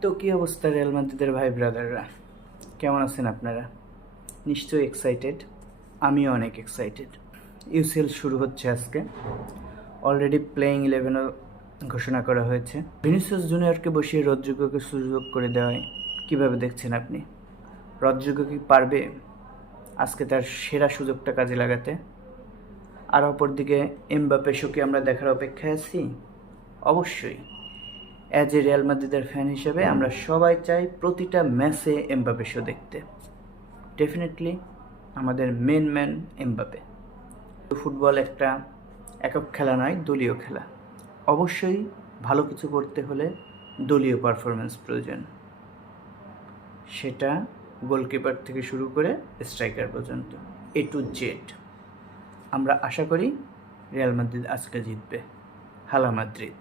তো কী অবস্থা রিয়াল মাদ্রিদের ভাই ব্রাদাররা, কেমন আছেন আপনারা? নিশ্চয়ই এক্সাইটেড। আমিও অনেক এক্সাইটেড। ইউসিএল শুরু হচ্ছে আজকে। অলরেডি প্লেয়িং 11ও ঘোষণা করা হয়েছে। ভিনিসিয়াস জুনিয়রকে বসিয়ে রদ্রিগোকে সুযোগ করে দেওয়ায় কীভাবে দেখছেন আপনি? রদ্রিগো কি পারবে আজকে তার সেরা সুযোগটা কাজে লাগাতে? আর অপরদিকে এমবাপ্পে শোকে আমরা দেখার অপেক্ষায় আছি। অবশ্যই অ্যাজ এ রিয়াল মাদ্রিদের ফ্যান হিসেবে আমরা সবাই চাই প্রতিটা ম্যাচে এমবাপ্পে শো দেখতে। ডেফিনেটলি আমাদের মেন ম্যান এমবাপ্পে। ফুটবল একটা একক খেলা নয়, দলীয় খেলা। অবশ্যই ভালো কিছু করতে হলে দলীয় পারফরমেন্স প্রয়োজন, সেটা গোলকিপার থেকে শুরু করে স্ট্রাইকার পর্যন্ত, এ টু জেড। আমরা আশা করি রিয়াল মাদ্রিদ আজকে জিতবে। হালা মাদ্রিদ।